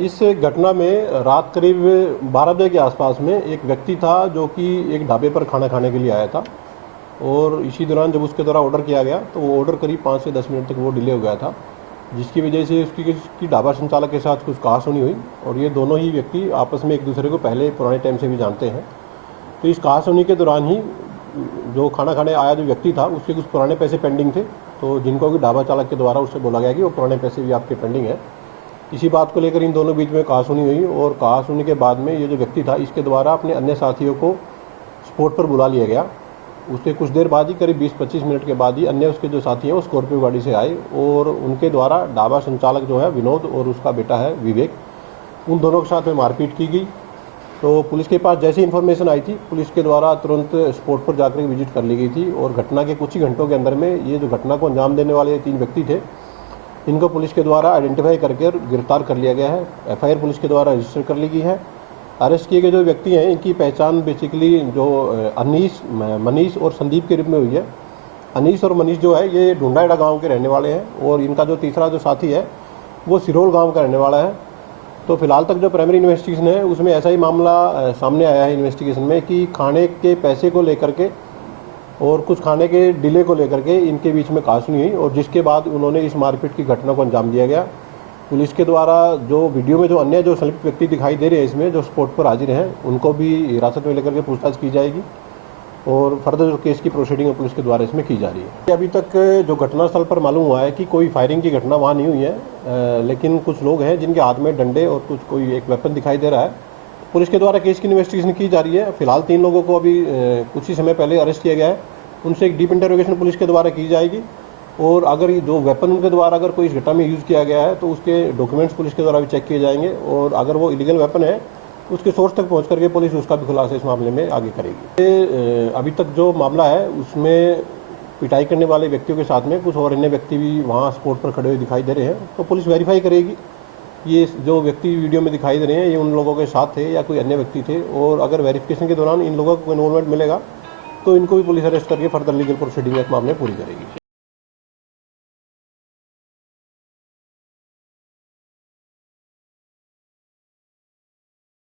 इस घटना में रात करीब 12 बजे के आसपास में एक व्यक्ति था जो कि एक ढाबे पर खाना खाने के लिए आया था और इसी दौरान जब उसके द्वारा ऑर्डर किया गया तो वो ऑर्डर करीब 5 से 10 मिनट तक वो डिले हो गया था, जिसकी वजह से उसकी ढाबा संचालक के साथ कुछ कहासुनी हुई और ये दोनों ही व्यक्ति आपस में एक दूसरे को पहले पुराने टाइम से भी जानते हैं। तो इस कहासुनी के दौरान ही जो खाना खाने आया जो व्यक्ति था उसके कुछ पुराने पैसे पेंडिंग थे, तो जिनको कि ढाबा चालक के द्वारा उससे बोला गया कि वो पुराने पैसे भी आपके पेंडिंग है। इसी बात को लेकर इन दोनों बीच में कहासुनी हुई और कहासुनी के बाद में ये जो व्यक्ति था इसके द्वारा अपने अन्य साथियों को स्पॉट पर बुला लिया गया। उसके कुछ देर बाद ही करीब 20-25 मिनट के बाद ही अन्य उसके जो साथी हैं वो स्कॉर्पियो गाड़ी से आए और उनके द्वारा ढाबा संचालक जो है विनोद और उसका बेटा है विवेक, उन दोनों के साथ में मारपीट की गई। तो पुलिस के पास जैसी इन्फॉर्मेशन आई थी पुलिस के द्वारा तुरंत स्पॉट पर जाकर विजिट कर ली गई थी और घटना के कुछ ही घंटों के अंदर में ये जो घटना को अंजाम देने वाले 3 व्यक्ति थे इनको पुलिस के द्वारा आइडेंटिफाई करके गिरफ्तार कर लिया गया है। एफआईआर पुलिस के द्वारा रजिस्टर कर ली गई है। अरेस्ट किए गए जो व्यक्ति हैं इनकी पहचान बेसिकली जो मनीष और संदीप के रूप में हुई है। अनीस और मनीष जो है ये ढूंढाएड़ा गांव के रहने वाले हैं और इनका जो तीसरा जो साथी है वो सिरोल गांव का रहने वाला है। तो फिलहाल तक जो प्राइमरी इन्वेस्टिगेशन है उसमें ऐसा ही मामला सामने आया है इन्वेस्टिगेशन में कि खाने के पैसे को लेकर के और कुछ खाने के डिले को लेकर के इनके बीच में कहासुनी हुई और जिसके बाद उन्होंने इस मारपीट की घटना को अंजाम दिया गया। पुलिस के द्वारा जो वीडियो में जो अन्य जो संलिप्त व्यक्ति दिखाई दे रहे हैं इसमें जो स्पॉट पर हाजिर हैं उनको भी हिरासत में लेकर के पूछताछ की जाएगी और फर्दर जो केस की प्रोसीडिंग है पुलिस के द्वारा इसमें की जा रही है। अभी तक जो घटनास्थल पर मालूम हुआ है कि कोई फायरिंग की घटना वहाँ नहीं हुई है, लेकिन कुछ लोग हैं जिनके हाथ में डंडे और कुछ कोई एक वेपन दिखाई दे रहा है। पुलिस के द्वारा केस की इन्वेस्टिगेशन की जा रही है। फिलहाल 3 लोगों को अभी कुछ ही समय पहले अरेस्ट किया गया है, उनसे एक डीप इंटरोगेशन पुलिस के द्वारा की जाएगी और अगर जो वेपन उनके द्वारा अगर कोई इस घटना में यूज़ किया गया है तो उसके डॉक्यूमेंट्स पुलिस के द्वारा भी चेक किए जाएंगे और अगर वो इलीगल वेपन है उसके सोर्स तक पहुंच करके पुलिस उसका भी खुलासा इस मामले में आगे करेगी। अभी तक जो मामला है उसमें पिटाई करने वाले व्यक्तियों के साथ में कुछ और अन्य व्यक्ति भी वहाँ स्पॉट पर खड़े हुए दिखाई दे रहे हैं, तो पुलिस वेरीफाई करेगी ये जो व्यक्ति वीडियो में दिखाई दे रहे हैं ये उन लोगों के साथ थे या कोई अन्य व्यक्ति थे और अगर वेरिफिकेशन के दौरान इन लोगों को इन्वॉल्वमेंट मिलेगा तो इनको भी पुलिस अरेस्ट करके फर्दर लीगल प्रोसीडिंग इस मामले में पूरी करेगी।